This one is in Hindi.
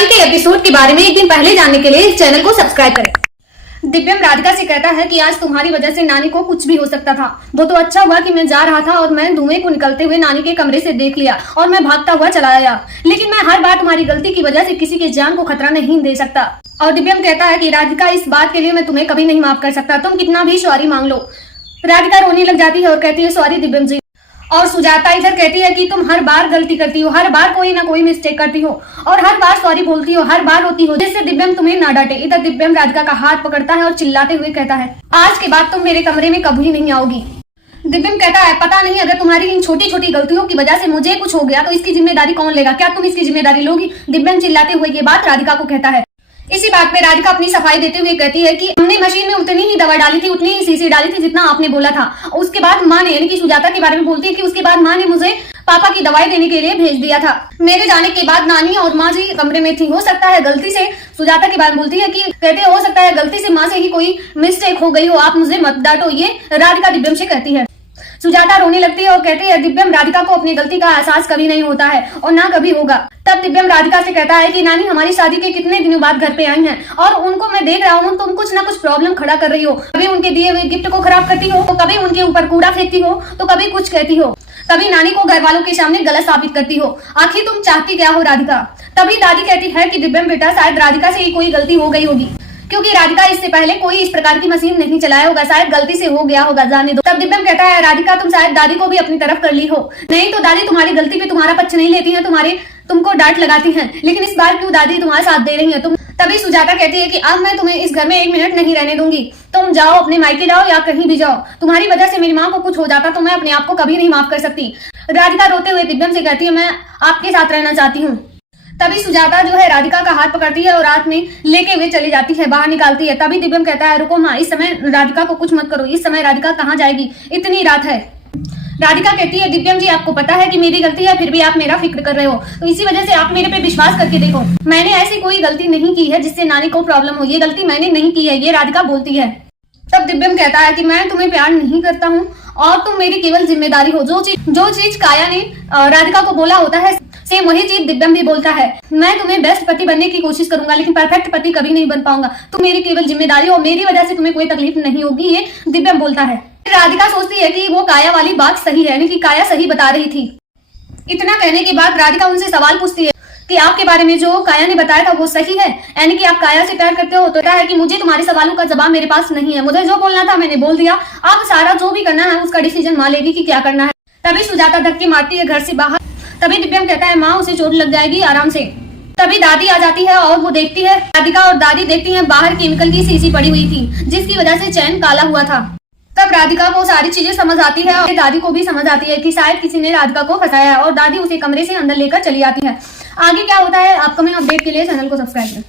कल के एपिसोड के बारे में एक दिन पहले जानने के लिए इस चैनल को सब्सक्राइब करें। दिव्यम राधिका से कहता है कि आज तुम्हारी वजह से नानी को कुछ भी हो सकता था। वो तो अच्छा हुआ कि मैं जा रहा था और मैं धुएं को निकलते हुए नानी के कमरे से देख लिया और मैं भागता हुआ चला आया, लेकिन मैं हर बार तुम्हारी गलती की वजह से किसी की जान को खतरा नहीं दे सकता। और दिव्यम कहता है कि राधिका, इस बात के लिए मैं तुम्हें कभी नहीं माफ कर सकता, तुम कितना भी सॉरी मांग लो। राधिका रोने लग जाती है और कहती है सॉरी दिव्यम जी। और सुजाता इधर कहती है कि तुम हर बार गलती करती हो, हर बार कोई ना कोई मिस्टेक करती हो और हर बार सॉरी बोलती हो, हर बार रोती हो जिससे दिव्यम तुम्हें ना डांटे। इधर दिव्यम राधिका का हाथ पकड़ता है और चिल्लाते हुए कहता है आज के बाद तुम मेरे कमरे में कभी नहीं आओगी। दिव्यम कहता है पता नहीं, अगर तुम्हारी इन छोटी छोटी गलतियों की वजह से मुझे कुछ हो गया तो इसकी जिम्मेदारी कौन लेगा? क्या तुम इसकी जिम्मेदारी लोगी? दिव्यम चिल्लाते हुए ये बात राधिका को कहता है। इसी बात पे राधिका अपनी सफाई देते हुए कहती है कि हमने मशीन में उतनी ही दवा डाली थी, उतनी ही शीशी डाली थी जितना आपने बोला था। उसके बाद माँ ने, यानी कि सुजाता के बारे में बोलती है कि उसके बाद माँ ने मुझे पापा की दवाई देने के लिए भेज दिया था। मेरे जाने के बाद नानी और माँ जी कमरे में थी, हो सकता है गलती से, सुजाता के बारे में बोलती है कि कहते हो सकता है गलती से माँ से ही कोई मिस्टेक हो गई हो, आप मुझे मत डांटो, ये राधिका दिव्यम से कहती है। सुजाता रोने लगती है और कहती है दिव्यम राधिका को अपनी गलती का एहसास कभी नहीं होता है और ना कभी होगा। तब दिव्यम राधिका से कहता है कि नानी हमारी शादी के कितने दिनों बाद घर पे आई हैं और उनको मैं देख रहा हूँ तुम कुछ ना कुछ प्रॉब्लम खड़ा कर रही हो। कभी उनके दिए हुए गिफ्ट को खराब करती हो, तो कभी उनके ऊपर कूड़ा फेंकती हो, तो कभी कुछ कहती हो, कभी नानी को घर वालों के सामने गलत साबित करती हो। आखिर तुम चाहती क्या हो राधिका? तभी दादी कहती है कि दिव्यम बेटा, शायद राधिका से ही कोई गलती हो गई होगी, क्योंकि राधिका इससे पहले कोई इस प्रकार की मशीन नहीं चलाया होगा, शायद गलती से हो गया होगा, जाने दो। तब दिव्यम कहता है राधिका, तुम शायद दादी को भी अपनी तरफ कर ली हो। नहीं तो दादी तुम्हारी गलती पे तुम्हारा पक्ष नहीं लेती हैं, तुमको डांट लगाती हैं, लेकिन इस बार क्यों दादी तुम्हारा साथ दे रही है तुम? तभी सुजाता कहती है कि अब मैं तुम्हें इस घर में 1 मिनट नहीं रहने दूंगी, तुम जाओ, अपने मायके जाओ या कहीं भी जाओ। तुम्हारी वजह से मेरी माँ को कुछ हो जाता तो मैं अपने आप को कभी नहीं माफ कर सकती। राधिका रोते हुए दिव्यम से कहती है मैं आपके साथ रहना चाहती हूँ। तभी सुजाता जो है राधिका का हाथ पकड़ती है और रात में लेके हुए चली जाती है, बाहर निकालती है। तभी दिव्यम कहता है रुको माँ, इस समय राधिका को कुछ मत करो, इस समय राधिका कहाँ जाएगी, इतनी रात है। राधिका कहती है दिव्यम जी, आपको पता है कि मेरी गलती है, फिर भी आप मेरा फिक्र कर रहे हो, तो इसी वजह से आप मेरे पे विश्वास करके देखो। मैंने ऐसी कोई गलती नहीं की है जिससे नानी को प्रॉब्लम हो, ये गलती मैंने नहीं की है, ये राधिका बोलती है। तब दिव्यम कहता है कि मैं तुम्हें प्यार नहीं करता हूँ और तुम मेरी केवल जिम्मेदारी हो। जो चीज काया ने राधिका को बोला होता है सेम वही चीज दिव्यम भी बोलता है। मैं तुम्हें बेस्ट पति बनने की कोशिश करूंगा, लेकिन परफेक्ट पति कभी नहीं बन पाऊंगा। तुम मेरी केवल जिम्मेदारी हो, मेरी वजह से तुम्हें कोई तकलीफ नहीं होगी, ये दिव्यम बोलता है। राधिका सोचती है कि वो काया वाली बात सही है, यानी कि काया सही बता रही थी। इतना कहने के बाद राधिका उनसे सवाल पूछती है कि आपके बारे में जो काया ने बताया था वो सही है, यानी कि आप काया से प्यार करते हो? तो है कि मुझे तुम्हारे सवालों का जवाब मेरे पास नहीं है, मुझे जो बोलना था मैंने बोल दिया, अब सारा जो भी करना है उसका डिसीजन माँ लेगी कि क्या करना है। तभी सुजाता धक्के मारती है घर से बाहर। तभी दिव्यम कहता है माँ, उसे चोट लग जाएगी, आराम से। तभी दादी आ जाती है और वो देखती है, राधिका और दादी देखती है बाहर केमिकल की शीशी पड़ी हुई थी जिसकी वजह से चैन काला हुआ था। तब राधिका को सारी चीजें समझ आती है और दादी को भी समझ आती है कि शायद किसी ने राधिका को फंसाया है और दादी उसे कमरे से अंदर लेकर चली आती है। आगे क्या होता है, अपकमिंग अपडेट के लिए चैनल को सब्सक्राइब करें।